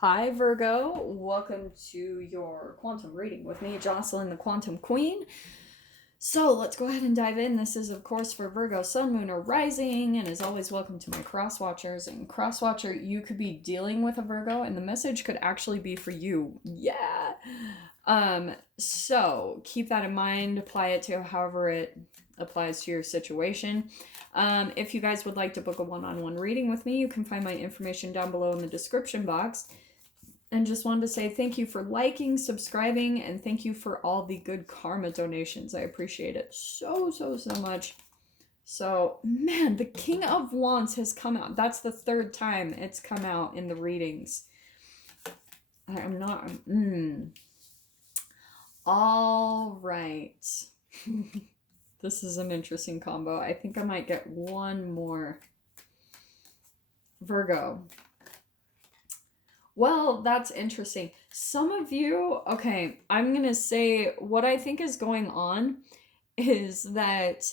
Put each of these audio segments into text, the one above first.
Hi, Virgo. Welcome to your quantum reading with me, Jocelyn, the Quantum Queen. So let's go ahead and dive in. This is, of course, for Virgo, Sun, Moon, or Rising, and as always, welcome to my cross watchers. And cross watcher, you could be dealing with a Virgo, and the message could actually be for you. Yeah. So keep that in mind. Apply it to however it applies to your situation. If you guys would like to book a one-on-one reading with me, you can find my information down below in the description box. And just wanted to say thank you for liking, subscribing, and thank you for all the good karma donations. I appreciate it so much. So, man, the King of Wands has come out. That's the third time it's come out in the readings. I'm not... All right. This is an interesting combo. I think I might get one more. Virgo. Well, that's interesting. Some of you, okay, I'm going to say what I think is going on is that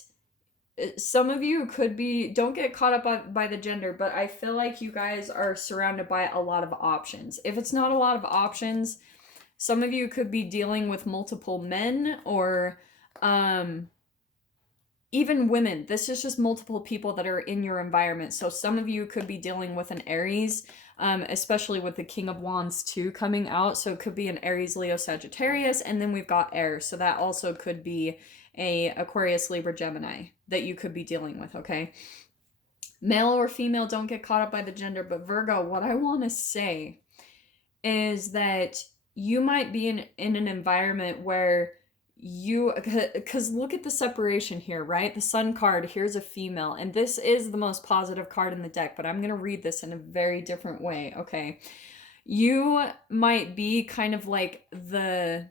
some of you could be, don't get caught up by the gender, but I feel like you guys are surrounded by a lot of options. If it's not a lot of options, some of you could be dealing with multiple men or even women. This is just multiple people that are in your environment. So some of you could be dealing with an Aries, especially with the King of Wands 2 coming out. So it could be an Aries, Leo, Sagittarius, and then we've got air. So that also could be a Aquarius, Libra, Gemini that you could be dealing with, okay? Male or female, don't get caught up by the gender, but Virgo, what I want to say is that you might be in an environment where you, because look at the separation here, right? The Sun card, here's a female, and this is the most positive card in the deck, but I'm going to read this in a very different way, okay? You might be kind of like the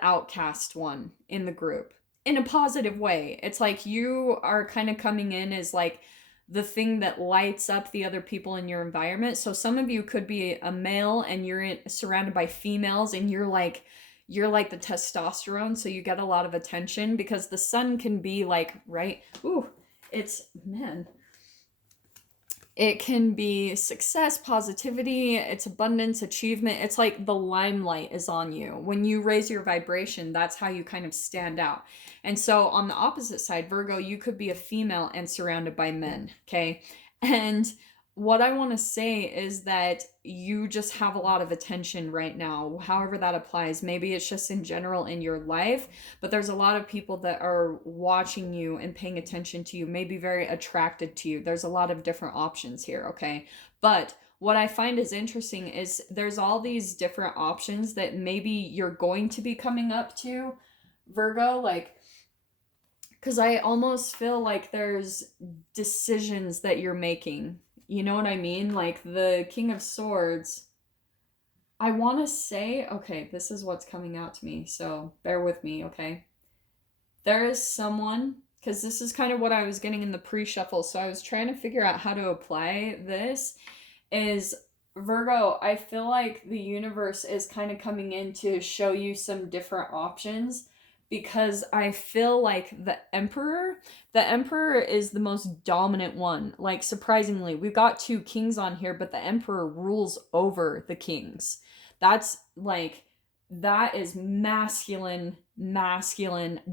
outcast one in the group in a positive way. It's like you are kind of coming in as like the thing that lights up the other people in your environment. So some of you could be a male and you're surrounded by females and you're like the testosterone, so you get a lot of attention because the Sun can be like, right? Ooh, it's, man. It can be success, positivity, it's abundance, achievement. It's like the limelight is on you. When you raise your vibration, that's how you kind of stand out. And so on the opposite side, Virgo, you could be a female and surrounded by men, okay? And what I want to say is that you just have a lot of attention right now, however that applies. Maybe it's just in general in your life, but there's a lot of people that are watching you and paying attention to you, maybe very attracted to you. There's a lot of different options here, okay? But what I find is interesting is there's all these different options that maybe you're going to be coming up to, Virgo, like, because I almost feel like there's decisions that you're making. You know what I mean? Like the King of Swords. I want to say, okay, this is what's coming out to me, so bear with me, okay? There is someone, because this is kind of what I was getting in the pre-shuffle, so I was trying to figure out how to apply this, is Virgo, I feel like the universe is kind of coming in to show you some different options because I feel like the Emperor is the most dominant one. Like, surprisingly, we've got two kings on here, but the Emperor rules over the kings. That's like, that is masculine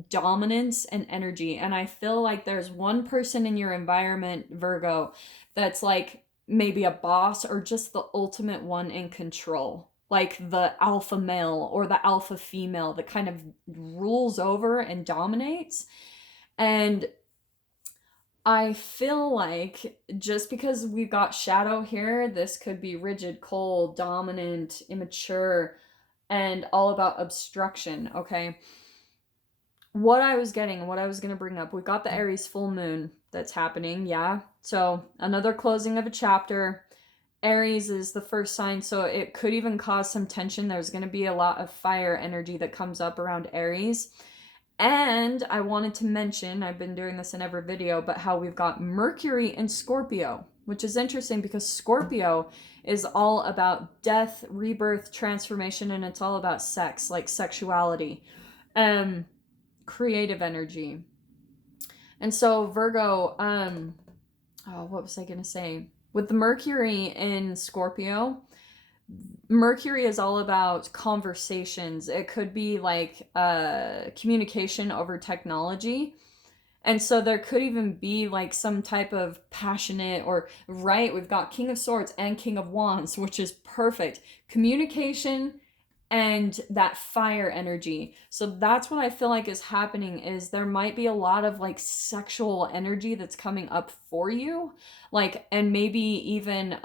dominance and energy. And I feel like there's one person in your environment, Virgo, that's like maybe a boss or just the ultimate one in control, like the alpha male or the alpha female that kind of rules over and dominates. And I feel like just because we've got shadow here, this could be rigid, cold, dominant, immature, and all about obstruction, okay? What I was getting, what I was going to bring up, we got the Aries full moon that's happening, yeah? So another closing of a chapter. Aries is the first sign, so it could even cause some tension. There's going to be a lot of fire energy that comes up around Aries. And I wanted to mention, I've been doing this in every video, but how we've got Mercury in Scorpio, which is interesting because Scorpio is all about death, rebirth, transformation, and it's all about sex, like sexuality, creative energy. And so Virgo, what was I going to say? With the Mercury in Scorpio, Mercury is all about conversations. It could be like communication over technology. And so there could even be like some type of passionate or, right, we've got King of Swords and King of Wands, which is perfect. Communication and that fire energy. So that's what I feel like is happening, is there might be a lot of like sexual energy that's coming up for you, like, and maybe even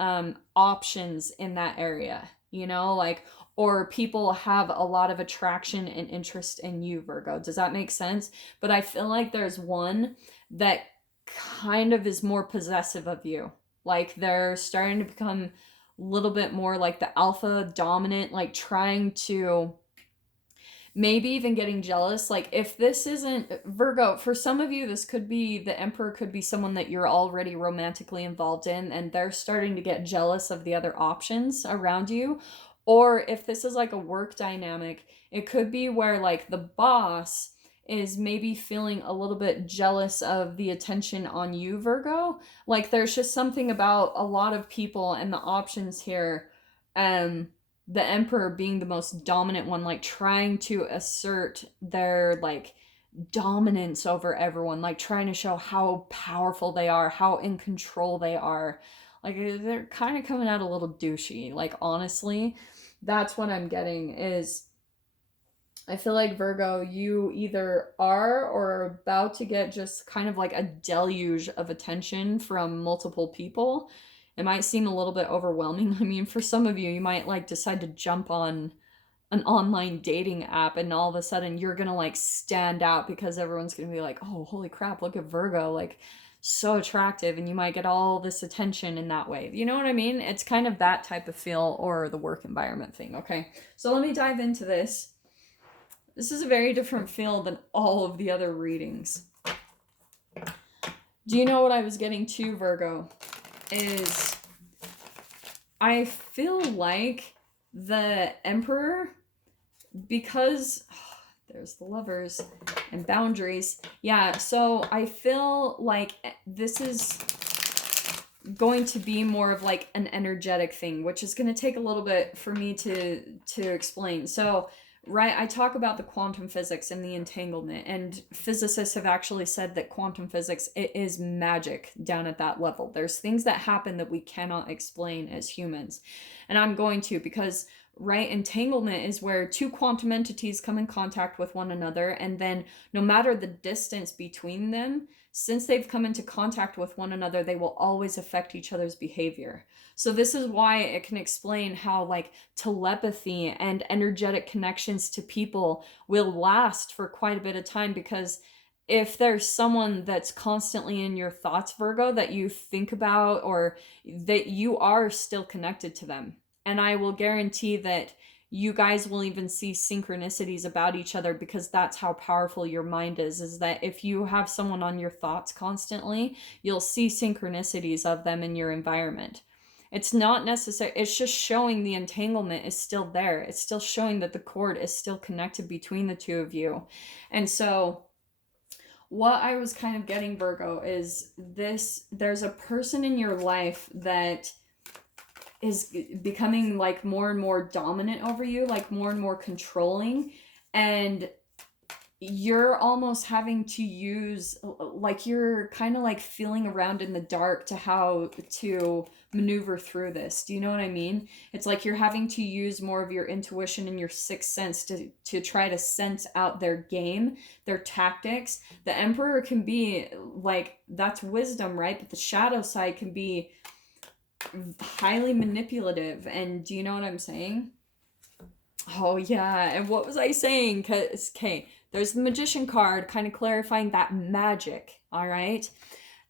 options in that area, you know, like, or people have a lot of attraction and interest in you, Virgo. Does that make sense? But I feel like there's one that kind of is more possessive of you. Like they're starting to become little bit more like the alpha dominant, like trying to maybe even getting jealous. Like if this isn't Virgo, for some of you, this could be the Emperor, could be someone that you're already romantically involved in, and they're starting to get jealous of the other options around you. Or if this is like a work dynamic, it could be where like the boss is maybe feeling a little bit jealous of the attention on you, Virgo. Like there's just something about a lot of people and the options here. The Emperor being the most dominant one, like trying to assert their like dominance over everyone, like trying to show how powerful they are, how in control they are. Like they're kind of coming out a little douchey. Like honestly, that's what I'm getting is I feel like Virgo, you either are or are about to get just kind of like a deluge of attention from multiple people. It might seem a little bit overwhelming. I mean, for some of you, you might like decide to jump on an online dating app and all of a sudden you're gonna like stand out because everyone's gonna be like, oh, holy crap, look at Virgo, like so attractive, and you might get all this attention in that way. You know what I mean? It's kind of that type of feel, or the work environment thing, okay? So let me dive into this. This is a very different feel than all of the other readings. Do you know what I was getting to, Virgo? Is I feel like the Emperor, because there's the Lovers and boundaries. Yeah, so I feel like this is going to be more of like an energetic thing, which is going to take a little bit for me to explain. So right, I talk about the quantum physics and the entanglement, and physicists have actually said that quantum physics, it is magic down at that level. There's things that happen that we cannot explain as humans, and I'm going to, because right, entanglement is where two quantum entities come in contact with one another, and then no matter the distance between them, since they've come into contact with one another, they will always affect each other's behavior. So this is why it can explain how like telepathy and energetic connections to people will last for quite a bit of time, because if there's someone that's constantly in your thoughts, Virgo, that you think about, or that you are still connected to them. And I will guarantee that you guys will even see synchronicities about each other, because that's how powerful your mind is that if you have someone on your thoughts constantly, you'll see synchronicities of them in your environment. It's not necessary. It's just showing the entanglement is still there. It's still showing that the cord is still connected between the two of you. And so what I was kind of getting, Virgo, is this: there's a person in your life that is becoming like more and more dominant over you, like more and more controlling, and you're almost having to use, like you're kind of like feeling around in the dark to how to maneuver through this. Do you know what I mean? It's like you're having to use more of your intuition and your sixth sense to try to sense out their game, their tactics. The Emperor can be like, that's wisdom, right? But the shadow side can be highly manipulative. And do you know what I'm saying? Oh yeah, and what was I saying? Cause okay, there's the Magician card, kind of clarifying that magic. All right,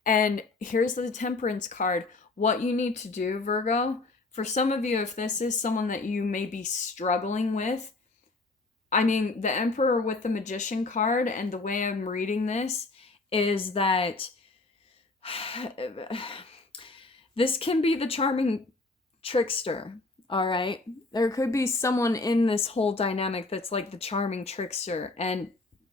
and here's the Temperance card. What you need to do, Virgo, for some of you, if this is someone that you may be struggling with, I mean, the Emperor with the Magician card, and the way I'm reading this is that this can be the charming trickster. All right, there could be someone in this whole dynamic that's like the charming trickster, and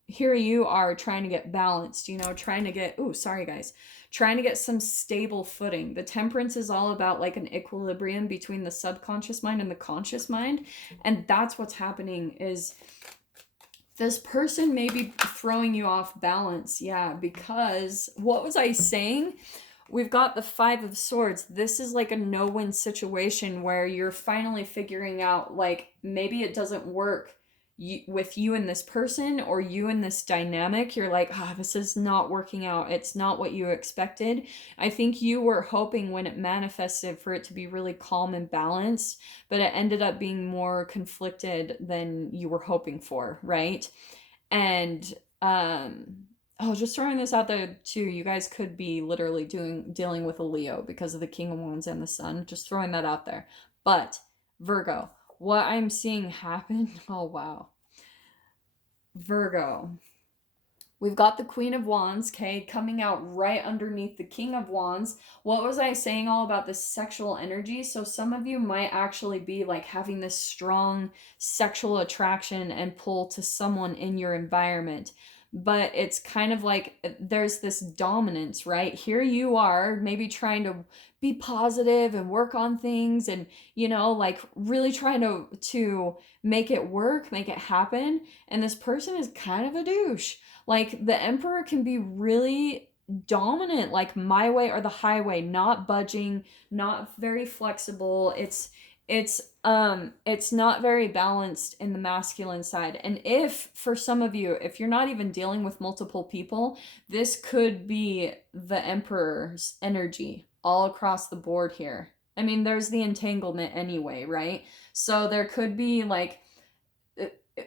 here you are trying to get balanced, you know, trying to get, oh, sorry guys, trying to get some stable footing. The temperance is all about like an equilibrium between the subconscious mind and the conscious mind. And that's what's happening is this person may be throwing you off balance. Yeah, because what was I saying? We've got the Five of Swords. This is like a no-win situation where you're finally figuring out, like, maybe it doesn't work with you and this person, or you and this dynamic. You're like, ah, oh, this is not working out. It's not what you expected. I think you were hoping when it manifested for it to be really calm and balanced, but it ended up being more conflicted than you were hoping for, right? And oh, just throwing this out there too, you guys could be literally dealing with a Leo because of the King of Wands and the Sun. Just throwing that out there. But Virgo, what I'm seeing happen, oh wow. Virgo. We've got the Queen of Wands, okay, coming out right underneath the King of Wands. What was I saying all about this sexual energy? So some of you might actually be like having this strong sexual attraction and pull to someone in your environment. But it's kind of like there's this dominance, right? Here you are, maybe trying to be positive and work on things and, you know, like really trying to make it work, make it happen. And this person is kind of a douche. Like the Emperor can be really dominant, like my way or the highway, not budging, not very flexible. It's not very balanced in the masculine side. And if for some of you, if you're not even dealing with multiple people, this could be the Emperor's energy all across the board here. I mean, there's the entanglement anyway, right? So there could be like,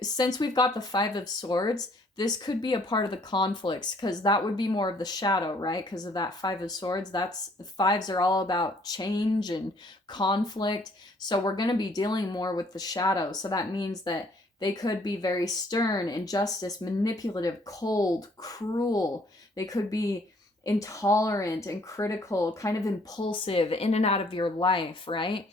since we've got the Five of Swords, this could be a part of the conflicts, because that would be more of the shadow, right? Because of that Five of Swords. That's, fives are all about change and conflict. So we're going to be dealing more with the shadow. So that means that they could be very stern, injustice, manipulative, cold, cruel. They could be intolerant and critical, kind of impulsive, in and out of your life, right?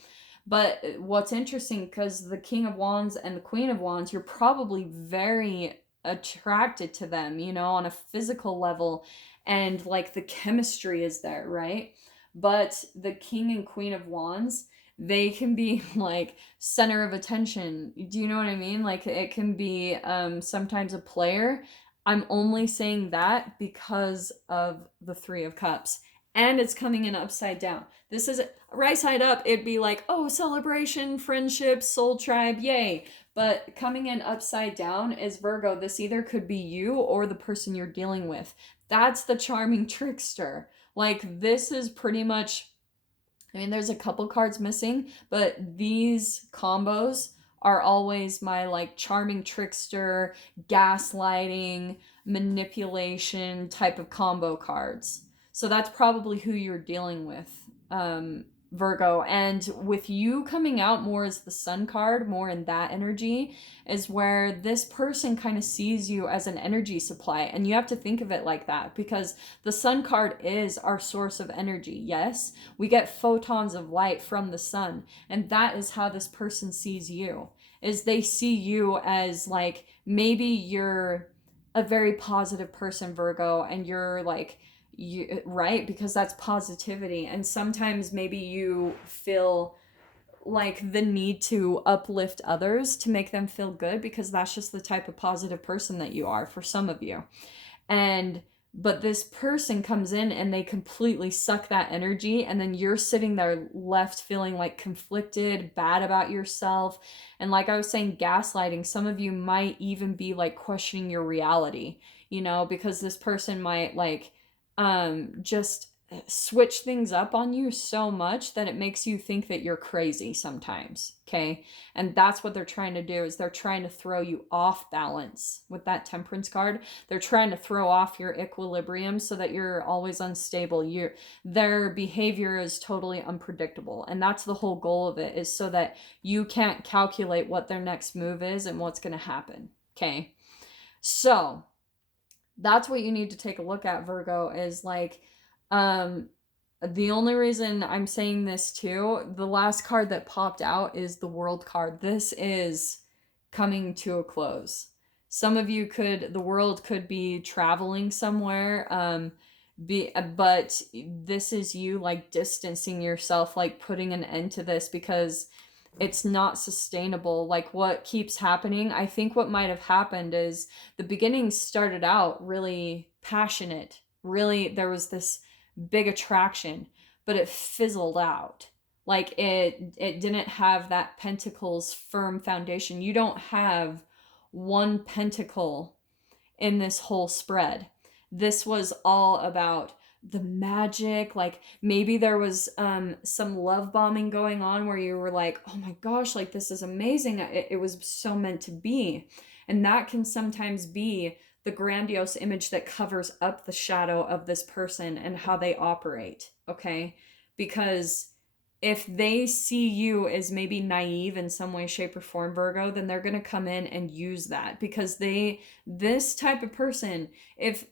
But what's interesting, because the King of Wands and the Queen of Wands, you're probably very attracted to them, you know, on a physical level, and like the chemistry is there, right? But the King and Queen of Wands, they can be like center of attention. Do you know what I mean? Like it can be sometimes a player. I'm only saying that because of the Three of Cups. And it's coming in upside down. This is right side up, it'd be like, oh, celebration, friendship, soul tribe, yay. But coming in upside down is Virgo. This either could be you or the person you're dealing with. That's the charming trickster. Like, this is pretty much, I mean, there's a couple cards missing, but these combos are always my like charming trickster, gaslighting, manipulation type of combo cards. So that's probably who you're dealing with, Virgo. And with you coming out more as the Sun card, more in that energy, is where this person kind of sees you as an energy supply. And you have to think of it like that, because the Sun card is our source of energy. Yes, we get photons of light from the sun. And that is how this person sees you, is they see you as like, maybe you're a very positive person, Virgo, and you're like, you, right, because that's positivity. And sometimes maybe you feel like the need to uplift others to make them feel good, because that's just the type of positive person that you are for some of you. And but this person comes in and they completely suck that energy, and then you're sitting there left feeling like conflicted, bad about yourself. And like I was saying, gaslighting, some of you might even be like questioning your reality, you know, because this person might like just switch things up on you so much that it makes you think that you're crazy sometimes, okay? And that's what they're trying to do, is they're trying to throw you off balance with that Temperance card. They're trying to throw off your equilibrium so that you're always unstable. Their behavior is totally unpredictable, and that's the whole goal of it, is so that you can't calculate what their next move is and what's going to happen, okay? So that's what you need to take a look at, Virgo, is like, the only reason I'm saying this too, the last card that popped out is the World card. This is coming to a close. Some of you the world could be traveling somewhere. But this is you like distancing yourself, like putting an end to this because it's not sustainable. Like what keeps happening, I think what might have happened is the beginning started out really passionate. Really, there was this big attraction, but it fizzled out. Like it didn't have that pentacle's firm foundation. You don't have one pentacle in this whole spread. This was all about the magic. Like maybe there was some love bombing going on where you were like, oh my gosh, like this is amazing. It was so meant to be. And that can sometimes be the grandiose image that covers up the shadow of this person and how they operate. Okay, because if they see you as maybe naive in some way, shape, or form, Virgo, then they're going to come in and use that because this type of person, if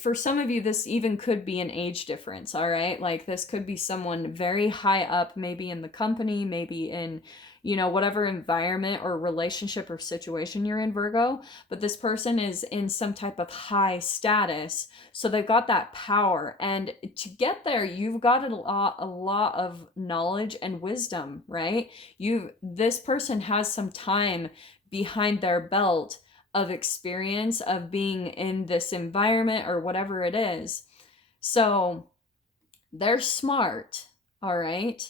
for some of you, this even could be an age difference, all right? Like this could be someone very high up, maybe in the company, maybe in, whatever environment or relationship or situation you're in, Virgo, but this person is in some type of high status. So they've got that power. And to get there, you've got a lot of knowledge and wisdom, right? This person has some time behind their belt of experience of being in this environment or whatever it is. So they're smart, all right?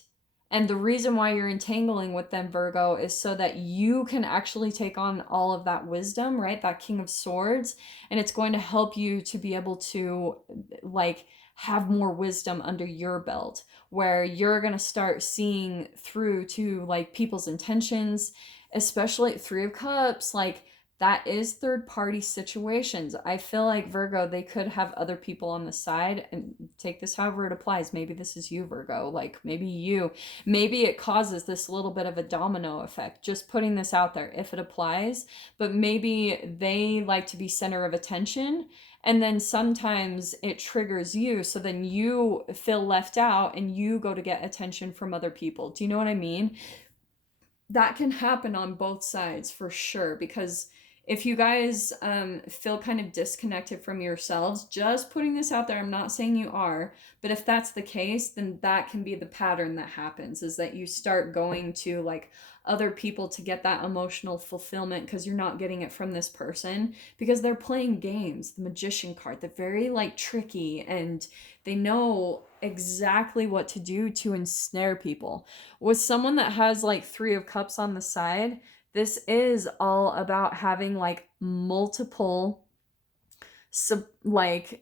And the reason why you're entangling with them, Virgo, is so that you can actually take on all of that wisdom, right? That King of Swords. And it's going to help you to be able to, like, have more wisdom under your belt, where you're going to start seeing through to, like, people's intentions, especially Three of Cups, like, that is third party situations. I feel like Virgo, they could have other people on the side, and take this however it applies. Maybe this is you, Virgo, like maybe it causes this little bit of a domino effect. Just putting this out there if it applies, but maybe they like to be center of attention. And then sometimes it triggers you. So then you feel left out and you go to get attention from other people. Do you know what I mean? That can happen on both sides for sure, because if you guys feel kind of disconnected from yourselves, just putting this out there, I'm not saying you are, but if that's the case, then that can be the pattern that happens, is that you start going to like other people to get that emotional fulfillment because you're not getting it from this person, because they're playing games. The Magician card, they're very like tricky and they know exactly what to do to ensnare people. With someone that has like Three of Cups on the side, this is all about having like multiple supplies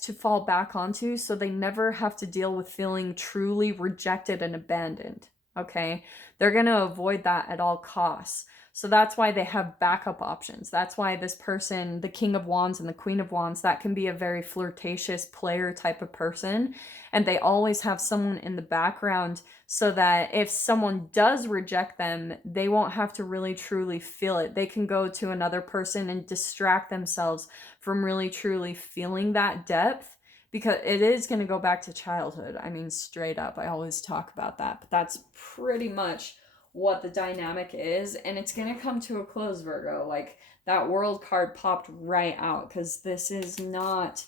to fall back onto, so they never have to deal with feeling truly rejected and abandoned. Okay, they're going to avoid that at all costs. So that's why they have backup options. That's why this person, the King of Wands and the Queen of Wands, that can be a very flirtatious player type of person. And they always have someone in the background so that if someone does reject them, they won't have to really truly feel it. They can go to another person and distract themselves from really truly feeling that depth, because it is going to go back to childhood. I mean, straight up, I always talk about that, but that's pretty much what the dynamic is, and it's going to come to a close, Virgo. Like, that World card popped right out, because this is not,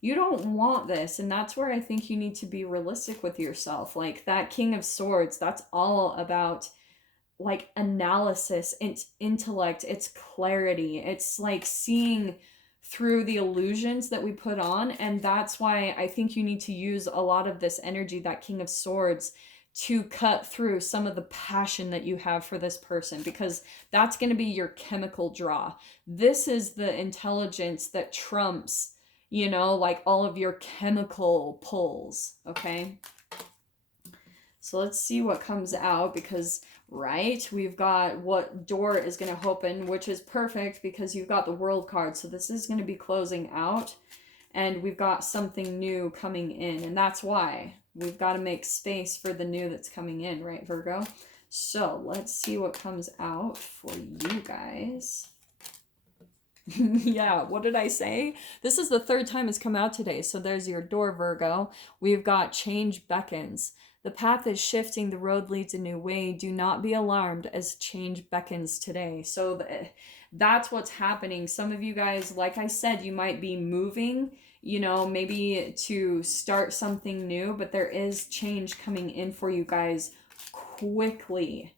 you don't want this, and that's where I think you need to be realistic with yourself. Like, that King of Swords, that's all about like analysis, it's intellect, it's clarity, it's like seeing through the illusions that we put on. And that's why I think you need to use a lot of this energy, that King of Swords, to cut through some of the passion that you have for this person, because that's going to be your chemical draw. This is the intelligence that trumps, like all of your chemical pulls. Okay, so let's see what comes out, because right, we've got what door is going to open, which is perfect because you've got the World card. So this is going to be closing out, and we've got something new coming in, and that's why we've got to make space for the new that's coming in, right, Virgo? So let's see what comes out for you guys. Yeah, what did I say? This is the third time it's come out today. So there's your door, Virgo. We've got Change Beckons. The path is shifting, the road leads a new way. Do not be alarmed as change beckons today. So that's what's happening. Some of you guys, like I said, you might be moving, you know, maybe to start something new, but there is change coming in for you guys quickly.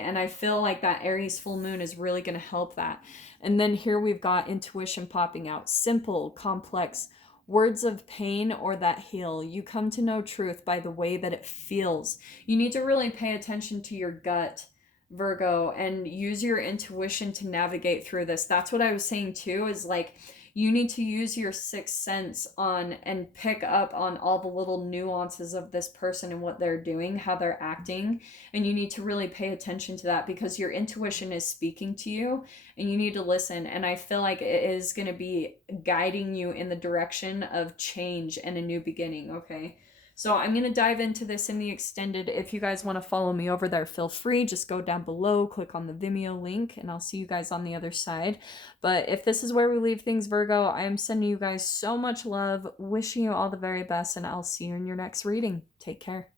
And I feel like that Aries full moon is really going to help that. And then here we've got intuition popping out. Simple, complex, words of pain or that heal. You come to know truth by the way that it feels. You need to really pay attention to your gut, Virgo, and use your intuition to navigate through this. That's what I was saying too, is like, you need to use your sixth sense on and pick up on all the little nuances of this person and what they're doing, how they're acting. And you need to really pay attention to that because your intuition is speaking to you and you need to listen. And I feel like it is going to be guiding you in the direction of change and a new beginning, okay? So I'm going to dive into this in the extended. If you guys want to follow me over there, feel free. Just go down below, click on the Vimeo link, and I'll see you guys on the other side. But if this is where we leave things, Virgo, I am sending you guys so much love, wishing you all the very best, and I'll see you in your next reading. Take care.